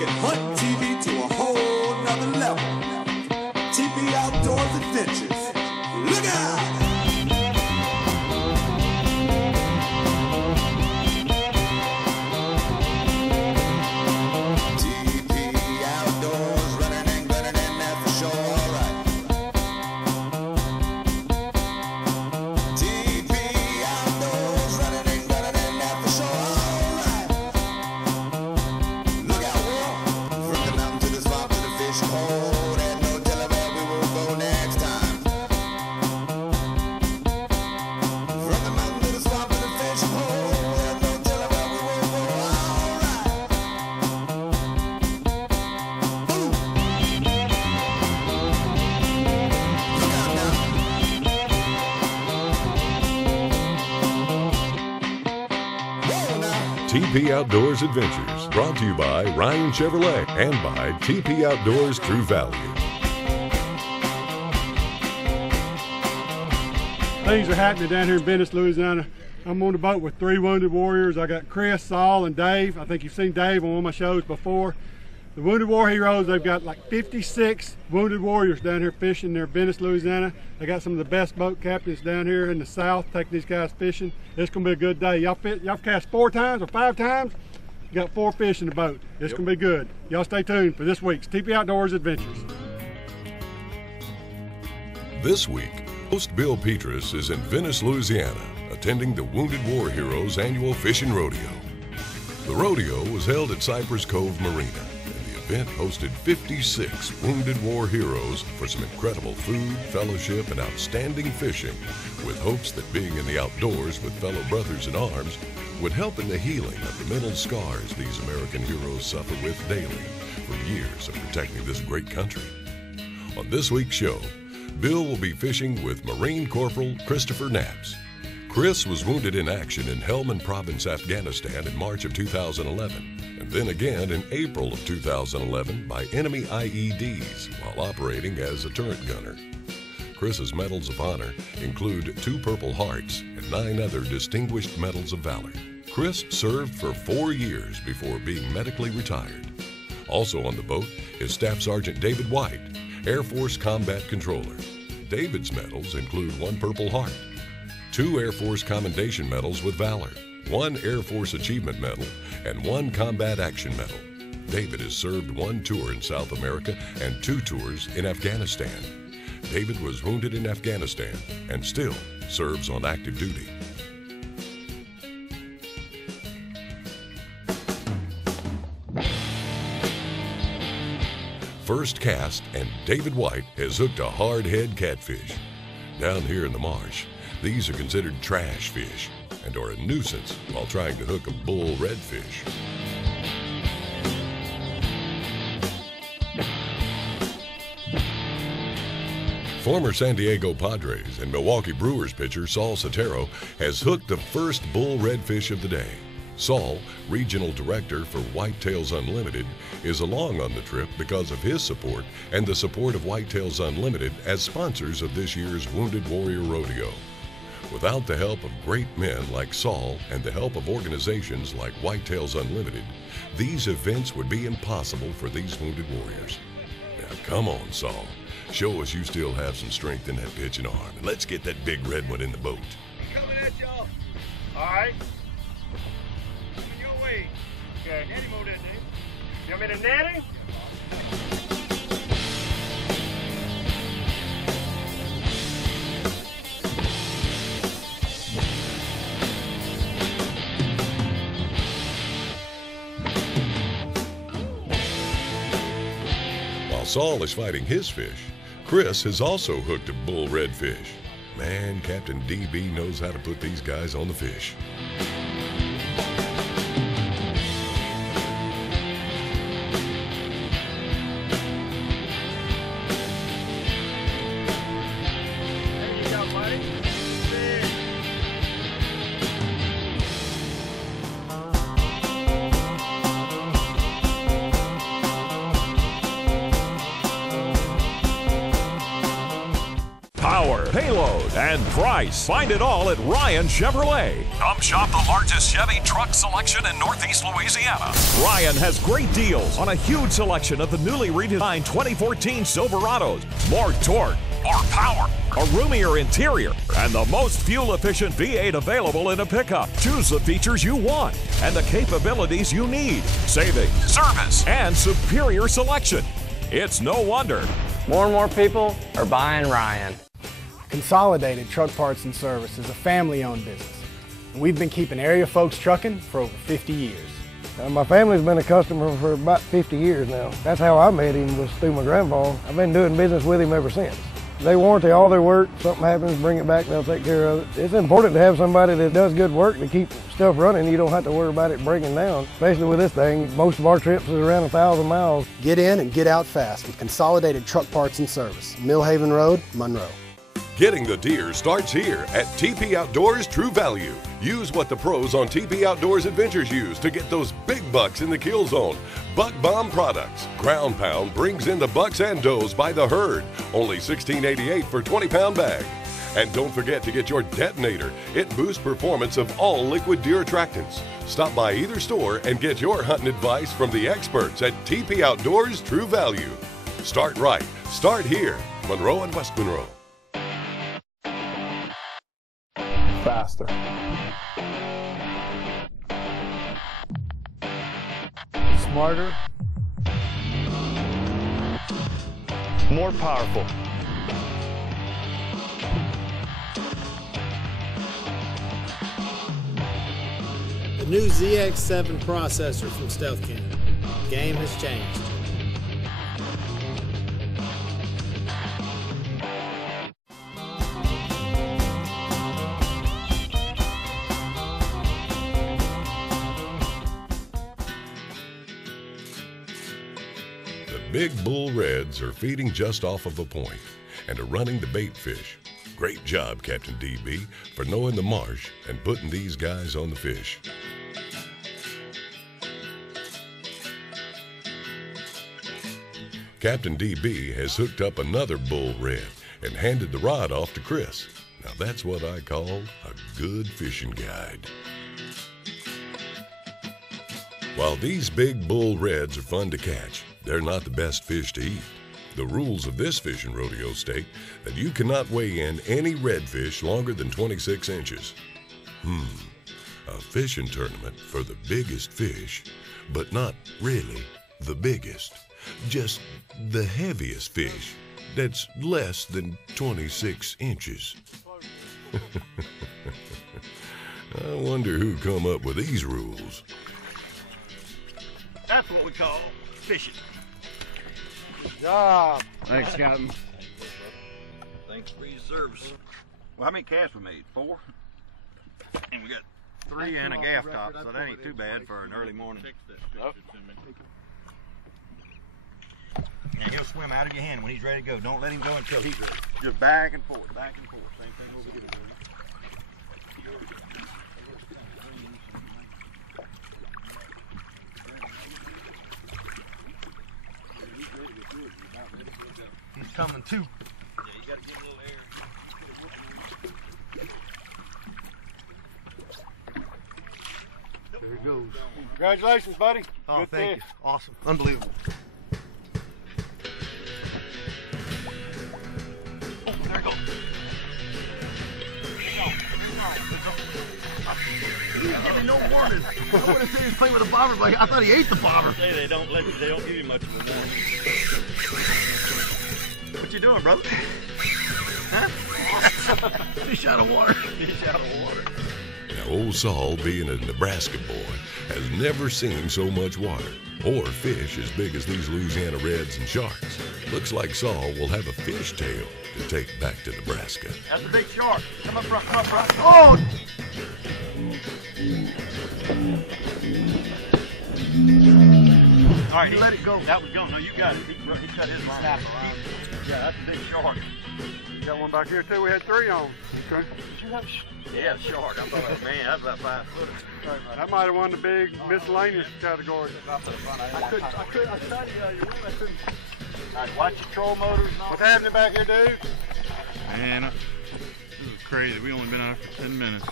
taking Hunt TV to a whole nother level. TP Outdoors Adventures. Look out! TP Outdoors Adventures, brought to you by Ryan Chevrolet and by TP Outdoors True Value. Things are happening down here in Venice, Louisiana. I'm on the boat with 3 wounded warriors. I got Chris, Saul, and Dave. I think you've seen Dave on one of my shows before. The Wounded War Heroes, they've got like 56 wounded warriors down here fishing near Venice, Louisiana. They got some of the best boat captains down here in the south taking these guys fishing. It's gonna be a good day. Y'all cast 4 times or 5 times? You got 4 fish in the boat. It's gonna be good. Y'all stay tuned for this week's TP Outdoors Adventures. This week, host Bill Petrus is in Venice, Louisiana, attending the Wounded War Heroes annual fishing rodeo. The rodeo was held at Cypress Cove Marina. The event hosted 56 Wounded War Heroes for some incredible food, fellowship, and outstanding fishing, with hopes that being in the outdoors with fellow brothers in arms would help in the healing of the mental scars these American heroes suffer with daily for years of protecting this great country. On this week's show, Bill will be fishing with Marine Corporal Christopher Knaps. Chris was wounded in action in Helmand Province, Afghanistan in March of 2011. And then again in April of 2011 by enemy IEDs while operating as a turret gunner. Chris's Medals of Honor include 2 Purple Hearts and 9 other Distinguished Medals of Valor. Chris served for 4 years before being medically retired. Also on the boat is Staff Sergeant David White, Air Force Combat Controller. David's medals include 1 Purple Heart, 2 Air Force Commendation Medals with Valor, 1 Air Force Achievement Medal, and 1 Combat Action Medal. David has served 1 tour in South America and 2 tours in Afghanistan. David was wounded in Afghanistan and still serves on active duty. First cast, and David White has hooked a hardhead catfish. Down here in the marsh, these are considered trash fish and are a nuisance while trying to hook a bull redfish. Former San Diego Padres and Milwaukee Brewers pitcher Saul Sotero has hooked the first bull redfish of the day. Saul, regional director for Whitetails Unlimited, is along on the trip because of his support and the support of Whitetails Unlimited as sponsors of this year's Wounded Warrior Rodeo. Without the help of great men like Saul and the help of organizations like Whitetails Unlimited, these events would be impossible for these wounded warriors. Now come on, Saul. Show us you still have some strength in that pitching arm, and let's get that big red one in the boat. Coming at y'all. All right. Coming your way. Okay. Natty mode that, Dave. You want me to natty? While Saul is fighting his fish, Chris has also hooked a bull redfish. Man, Captain DB knows how to put these guys on the fish. There you go, buddy. Power, halo, payload, and price. Find it all at Ryan Chevrolet. Come shop the largest Chevy truck selection in Northeast Louisiana. Ryan has great deals on a huge selection of the newly redesigned 2014 Silverados. More torque, more power, a roomier interior, and the most fuel-efficient V8 available in a pickup. Choose the features you want and the capabilities you need. Savings, service, and superior selection. It's no wonder more and more people are buying Ryan. Consolidated Truck Parts and Service is a family-owned business, and we've been keeping area folks trucking for over 50 years. My family's been a customer for about 50 years now. That's how I met him, was through my grandpa. I've been doing business with him ever since. They warranty all their work. Something happens, bring it back, they'll take care of it. It's important to have somebody that does good work to keep stuff running. You don't have to worry about it breaking down. Especially with this thing, most of our trips is around 1,000 miles. Get in and get out fast with Consolidated Truck Parts and Service, Millhaven Road, Monroe. Getting the deer starts here at TP Outdoors True Value. Use what the pros on TP Outdoors Adventures use to get those big bucks in the kill zone. Buck Bomb products. Ground Pound brings in the bucks and does by the herd. Only $16.88 for 20-pound bag. And don't forget to get your detonator. It boosts performance of all liquid deer attractants. Stop by either store and get your hunting advice from the experts at TP Outdoors True Value. Start right. Start here. Monroe and West Monroe. Faster. Smarter. More powerful. The new ZX7 processor from Stealth Cannon. The game has changed. Big bull reds are feeding just off of a point and are running the bait fish. Great job, Captain DB, for knowing the marsh and putting these guys on the fish. Captain DB has hooked up another bull red and handed the rod off to Chris. Now that's what I call a good fishing guide. While these big bull reds are fun to catch, they're not the best fish to eat. The rules of this fishing rodeo state that you cannot weigh in any redfish longer than 26 inches. A fishing tournament for the biggest fish, but not really the biggest. Just the heaviest fish that's less than 26 inches. I wonder who come up with these rules. That's what we call fishing. Good job. Thanks, Captain. Thanks for your service. Well, how many casts we made? 4? And we got 3 and a gaff top, so that ain't too bad for an early morning. Nope. And he'll swim out of your hand when he's ready to go. Don't let him go until he's ready. Just back and forth, back and forth. Same thing over here. He's coming too. Yeah, you gotta get a little air. There he goes. Congratulations, buddy. Oh, Good thank fish. you. Awesome. Unbelievable. Oh, there it goes. Give me no warning. I want to see him play with a bobber. Like I thought he ate the bobber. They don't give you much of a warning. What you doing, brother? Huh? Fish out of water. Fish out of water. Now, old Saul, being a Nebraska boy, has never seen so much water or fish as big as these Louisiana reds and sharks. Looks like Saul will have a fish tail to take back to Nebraska. That's a big shark. Come up front, come up front. Oh! All right, let it go. That was going. No, you got it. He cut his line. Yeah, that's a big shark. You got one back here too. We had 3 on. Okay. Yeah, shark. I thought, man, that's about 5 foot. That might have won the big miscellaneous category. I tried to get out of your room. I couldn't. All right, watch your troll motors. What's happening back here, dude? Man, crazy. We only been out for 10 minutes.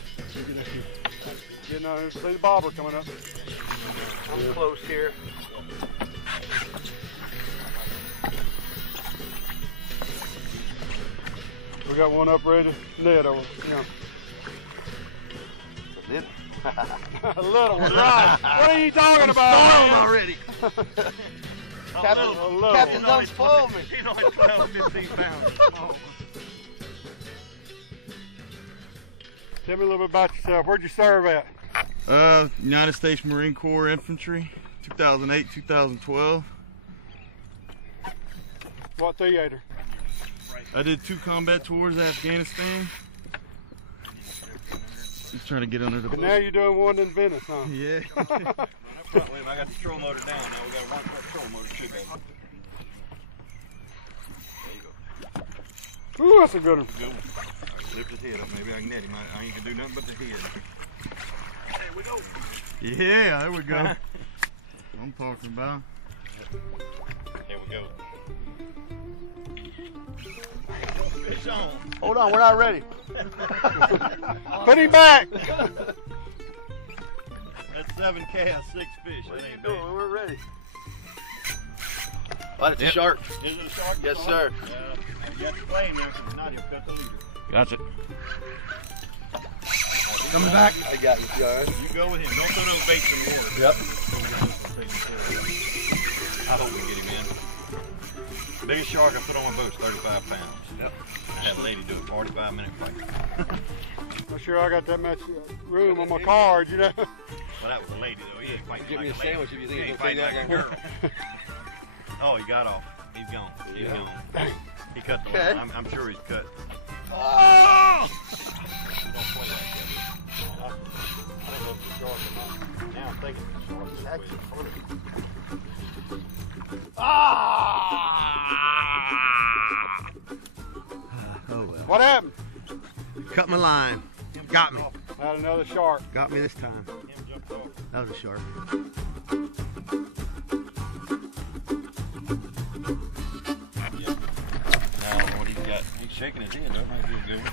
You know, see the bobber coming up. I'm close here. We got one up ready to net over. A little one, right? What are you talking about? Already. Captain done spoiled me. He's only 12, 15 pounds. Oh. Tell me a little bit about yourself. Where'd you serve at? United States Marine Corps Infantry, 2008, 2012. What theater? I did 2 combat tours in Afghanistan. Just trying to get under the But bush. now you're doing one in Venice, huh? Yeah. Wait, I got the troll motor down. Now we got a 1-foot troll motor too, baby. There you go. Ooh, that's a good one. Good one. Lift his head up. Maybe I can net him. I ain't gonna do nothing but the head. There we go. Yeah, there we go. I'm talking about. There we go. Fish on. Hold on, we're not ready. Put him back. That's 7 casts, 6 fish. What That are you ain't doing? bad. We're ready. But it's a shark. Is it a shark? Yes, sir. You got the flame there, because if not, he'll cut the leader. Gotcha. Coming back. I got you, guys. You go with him. Don't throw those baits in the water. Yep. I hope we get him in. Biggest shark I put on my boat's 35 pounds. Yep. I had a lady do a 45-minute fight. I'm sure I got that much room on my card, you know. Well, that was a lady, though. He ain't fighting Give like me a lady. sandwich if you think He it's ain't gonna fighting take like a girl. Oh, he got off. He's gone. He's gone. Dang. He cut the Okay. line. I'm sure he's cut. Oh! Don't play like that. I don't know if it's a shark or not. Now I'm thinking it's a shark. It's actually funny. Oh well. What happened? Cut my line. Got me. Had another shark. Got me this time. That was a shark. Now what he's got, he's shaking his head. That might be a good one.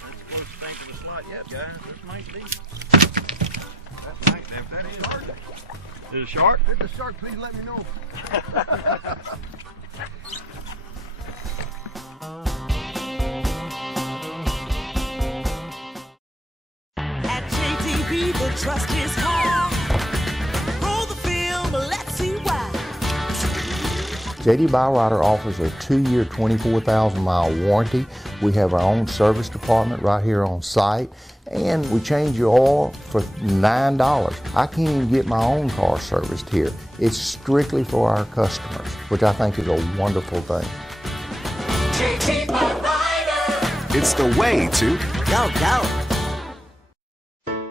That's the closest thing to the slot yet, guys. This might be. That's nice. If that is hard. Is it a shark? If it's a shark, please let me know. At JTB, the trust is high. Roll the film, let's see why. JD Bywater offers a 2-year, 24,000-mile warranty. We have our own service department right here on site, and we change your oil for $9. I can't even get my own car serviced here. It's strictly for our customers, which I think is a wonderful thing. JT Bywater. It's the way to Go, go.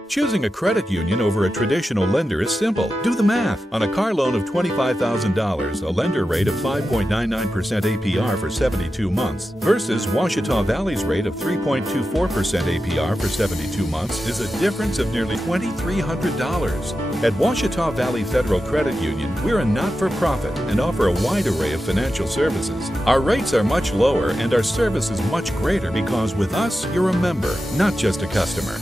Choosing a credit union over a traditional lender is simple. Do the math. On a car loan of $25,000, a lender rate of 5.99% APR for 72 months versus Ouachita Valley's rate of 3.24% APR for 72 months is a difference of nearly $2,300. At Ouachita Valley Federal Credit Union, we're a not-for-profit and offer a wide array of financial services. Our rates are much lower and our service is much greater because with us, you're a member, not just a customer.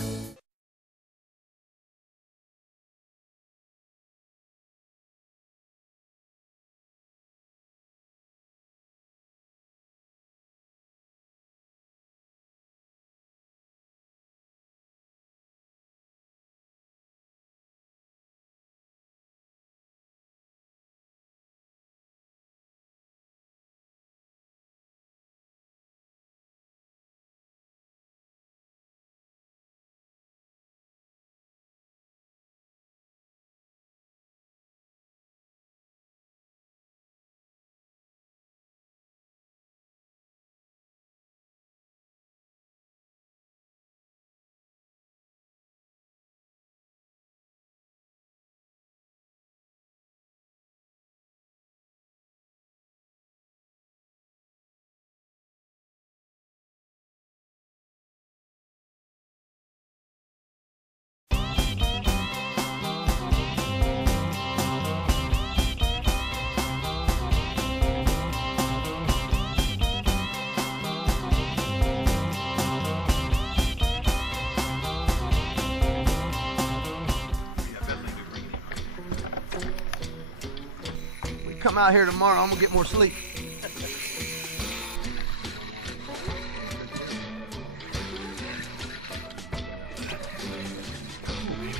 come out here tomorrow. I'm gonna get more sleep.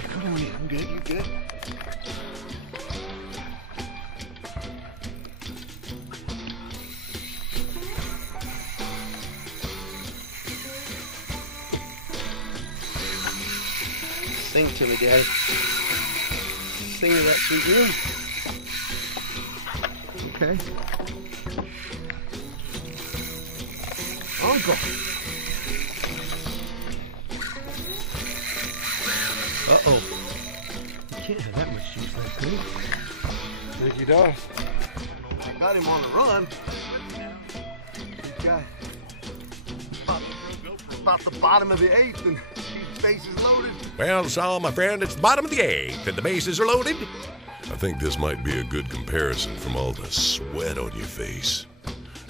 Come on, I'm good. You good? Sing to me, Daddy. Sing to that sweet music. Okay. Uncle. Uh-oh. You can't have that much juice like that. I think he does. I got him on the run. He's got about the bottom of the eighth and his face is loaded. Well, Saul, my friend, it's the bottom of the eighth and the bases are loaded. I think this might be a good comparison from all the sweat on your face.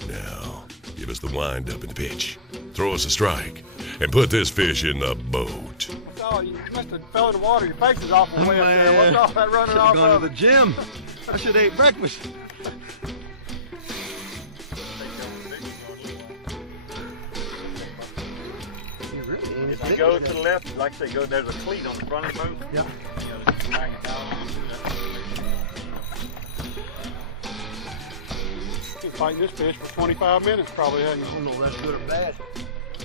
Now, give us the wind up and the pitch. Throw us a strike and put this fish in the boat. Oh, you must have fell in the water. Your face is awful wet there. What's all that running Should've off gone of to the gym. I should have ate breakfast. If you go to the left, like they go, there's a cleat on the front of the boat. Yeah. Been fighting this fish for 25 minutes, probably, hadn't you? I don't know if that's good or bad.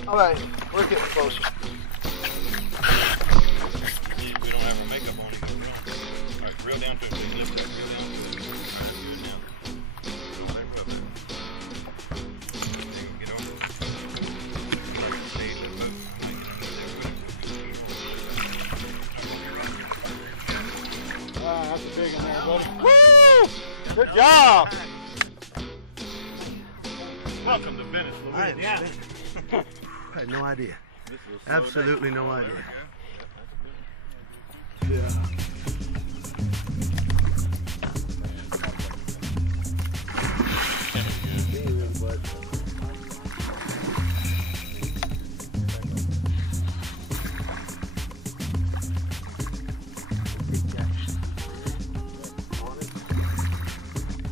All right, we're getting closer. We don't have our makeup on him. All right, reel down to him. Lift that, reel down to him. All right, good now. Don't back up. Get over. Stay in the boat. That's a big one there, buddy. Woo! Good job! Welcome to Venice, Louisiana. I had no idea. Absolutely no idea. Yeah.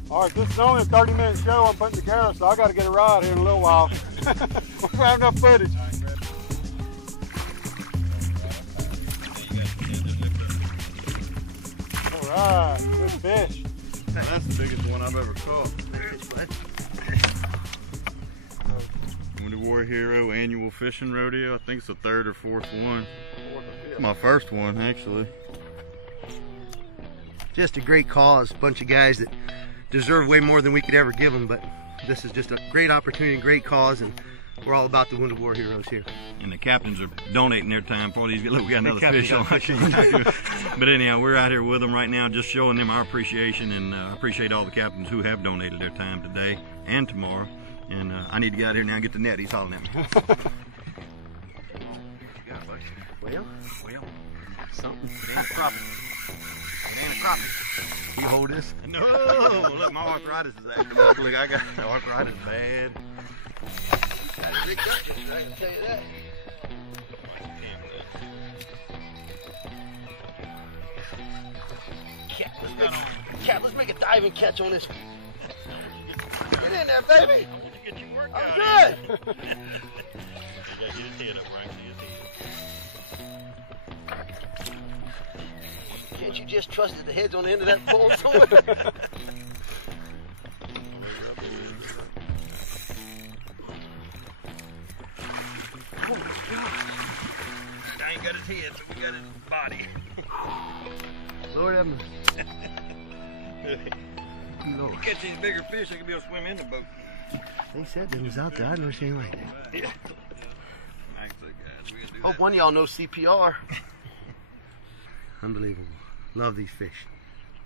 All right, this is only a 30-minute show I'm putting together, so I got to get a ride here in a little while. We'll have enough footage. All right, good fish. That's the biggest one I've ever caught. Wounded War Hero annual fishing rodeo. I think it's the third or fourth one. My first one, actually. Just a great cause. Bunch of guys that deserve way more than we could ever give them, but this is just a great opportunity, great cause, and we're all about the Wounded War Heroes here. And the captains are donating their time for these. Look, we got another fish on. But anyhow, we're out here with them right now, just showing them our appreciation, and appreciate all the captains who have donated their time today and tomorrow. And I need to get out here now and get the net. He's hollering at me. Well, something. It ain't a crappie. It ain't a crappie. You hold this? No, look, my arthritis is acting up. Look, I got arthritis bad. That's a big duchess, I can tell you that. Let's make a diving catch on this one. Get in there, baby. Get your work I'm out. good. Get his head up, Frank. Can't you just trust that the head's on the end of that pole somewhere? Oh my God. I ain't got his head, but we got his body. Lord have mercy. Lord. You catch these bigger fish, I could be able to swim in the boat. They said they was out there. I've never seen like that. Yeah. Actually, guys, we do Hope one of y'all knows CPR. Unbelievable. Love these fish.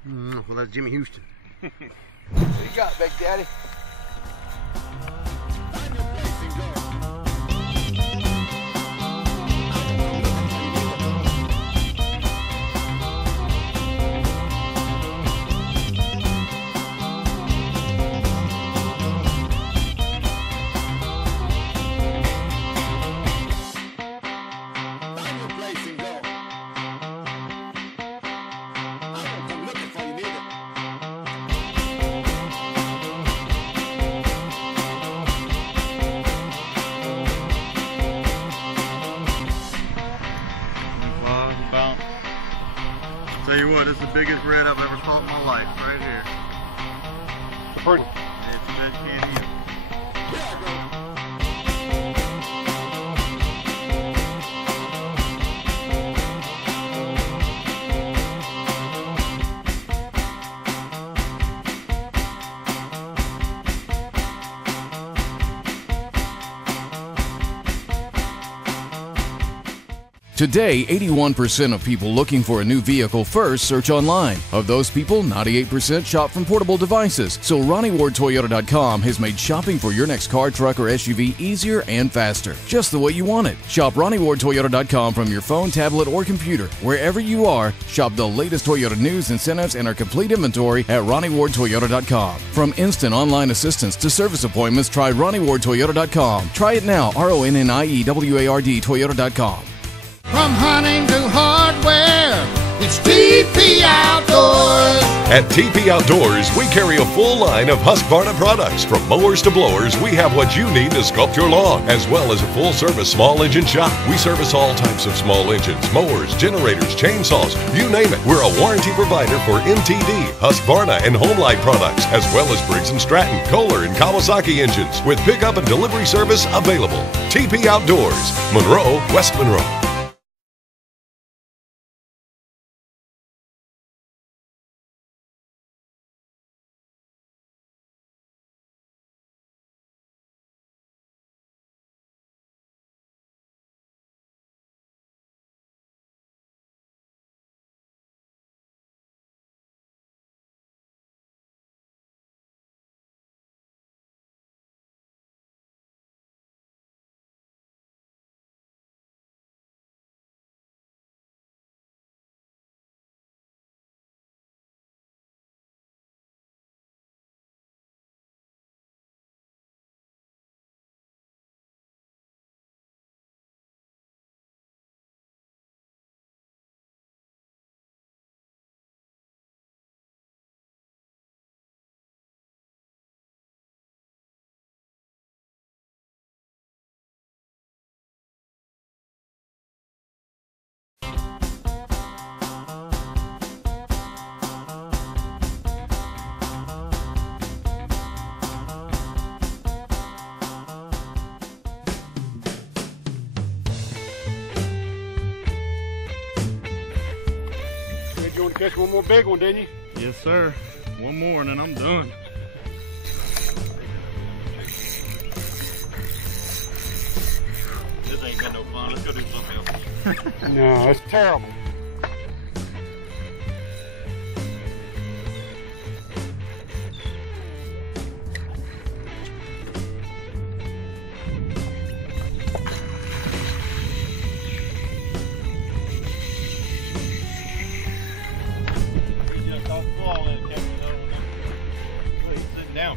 Well, that's Jimmy Houston. What you got, Big Daddy? biggest red I've ever caught in my life, right here. It's pretty. It's that candy. Today, 81% of people looking for a new vehicle first search online. Of those people, 98% shop from portable devices. So RonnieWardToyota.com has made shopping for your next car, truck, or SUV easier and faster. Just the way you want it. Shop RonnieWardToyota.com from your phone, tablet, or computer. Wherever you are, shop the latest Toyota news, incentives, and our complete inventory at RonnieWardToyota.com. From instant online assistance to service appointments, try RonnieWardToyota.com. Try it now. RONNIEWARD Toyota.com. From hunting to hardware, it's TP Outdoors. At TP Outdoors, we carry a full line of Husqvarna products. From mowers to blowers, we have what you need to sculpt your lawn, as well as a full-service small engine shop. We service all types of small engines, mowers, generators, chainsaws, you name it. We're a warranty provider for MTD, Husqvarna, and Homelight products, as well as Briggs & Stratton, Kohler, and Kawasaki engines, with pickup and delivery service available. TP Outdoors, Monroe, West Monroe. You want to catch one more big one, didn't you? Yes, sir. One more and then I'm done. This ain't been no fun. Let's go do something else. No, it's terrible.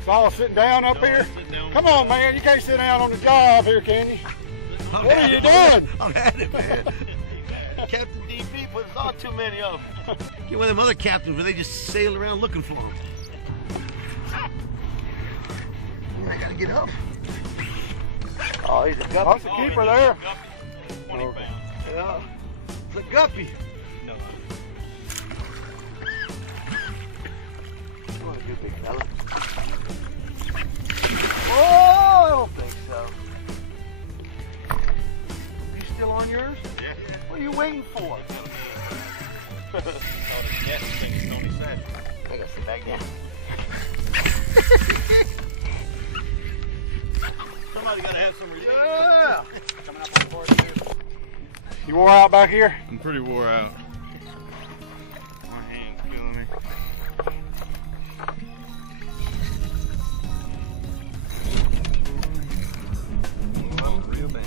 Saul sitting down up here? Come on, man. You can't sit down on the job here, can you? What are you doing? I'm at it, man. Captain DP, but there's not too many of them. Get one of them other captains where they just sail around looking for them. I gotta get up. Oh, he's a guppy. That's a keeper there. 20 pounds. Yeah, it's a guppy. No. Come on, good big fella. Oh, I don't think so. Are you still on yours? Yeah. What are you waiting for? I gotta sit back down. Somebody gotta have some relief. Yeah. Coming up on board too. You wore out back here? I'm pretty wore out. My hand's killing me. Real bad.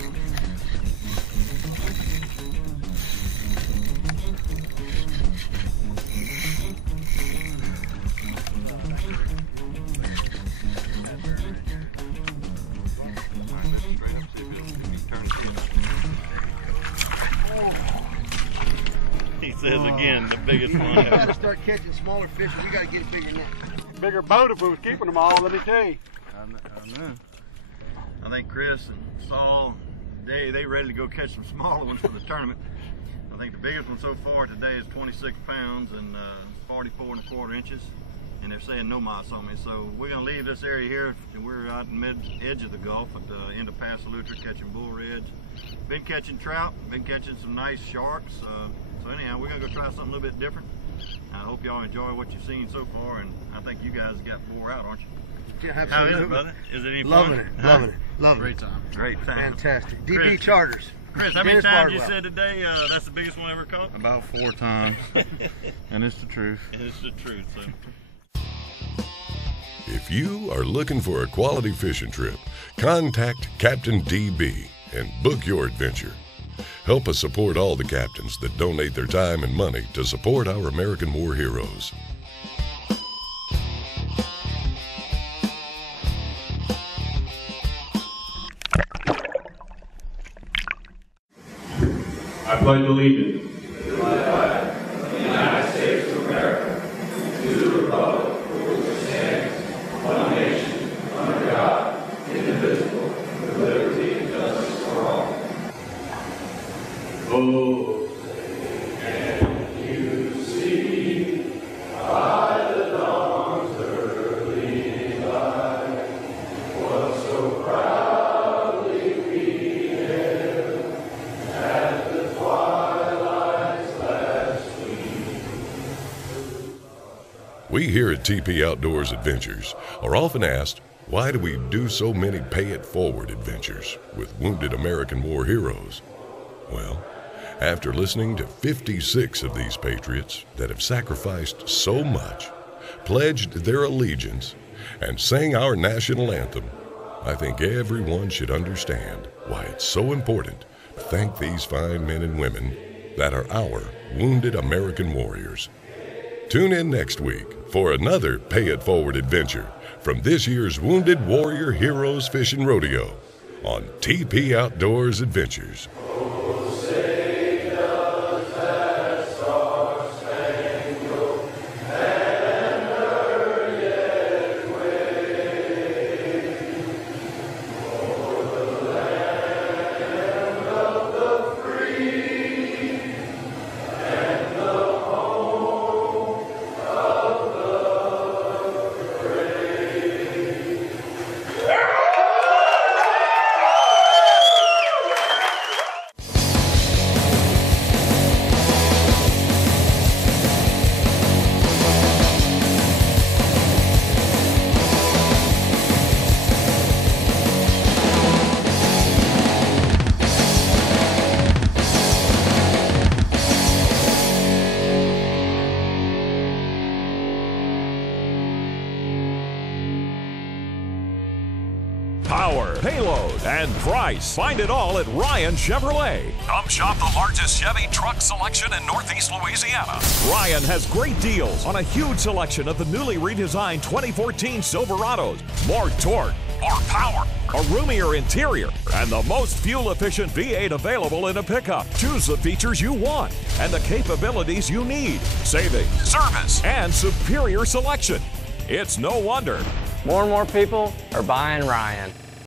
He says again, the biggest one We ever. gotta start catching smaller fish and we gotta get it bigger than that. Bigger boat if we was keeping them all, let me tell you. I know. I think Chris and Saul, they ready to go catch some smaller ones for the tournament. I think the biggest one so far today is 26 pounds and 44 1/4 inches. And they're saying no moss on me. So we're gonna leave this area here, and we're out in mid edge of the Gulf at the end of Pass Lutra catching bull reds. Been catching trout, been catching some nice sharks. So anyhow, we're gonna go try something a little bit different. I hope y'all enjoy what you've seen so far, and I think you guys got wore out, aren't you? Yeah, absolutely. How is it, brother? Is it any loving fun? it, loving it, loving Great it. time. Great time. Fantastic. DB Chris, Charters. Chris, how many times you said today that's the biggest one I ever caught? About 4 times, and it's the truth. It's the truth. So. If you are looking for a quality fishing trip, contact Captain DB and book your adventure. Help us support all the captains that donate their time and money to support our American war heroes. I pledge allegiance to the flag of the United States of America, to the republic which stands one nation, under God, indivisible, with liberty and justice for all. Oh, can you see by the dawn's early light what so proudly we hailed at the twilight's last gleam? We here at TP Outdoors Adventures are often asked, why do we do so many pay-it-forward adventures with wounded American war heroes? Well, after listening to 56 of these patriots that have sacrificed so much, pledged their allegiance, and sang our national anthem, I think everyone should understand why it's so important to thank these fine men and women that are our wounded American warriors. Tune in next week for another pay-it-forward adventure from this year's Wounded Warrior Heroes Fishing Rodeo on TP Outdoors Adventures. Power, payload, and price. Find it all at Ryan Chevrolet. Come shop the largest Chevy truck selection in Northeast Louisiana. Ryan has great deals on a huge selection of the newly redesigned 2014 Silverados. More torque, more power, a roomier interior, and the most fuel-efficient V8 available in a pickup. Choose the features you want and the capabilities you need. Savings, service, and superior selection. It's no wonder more and more people are buying Ryan.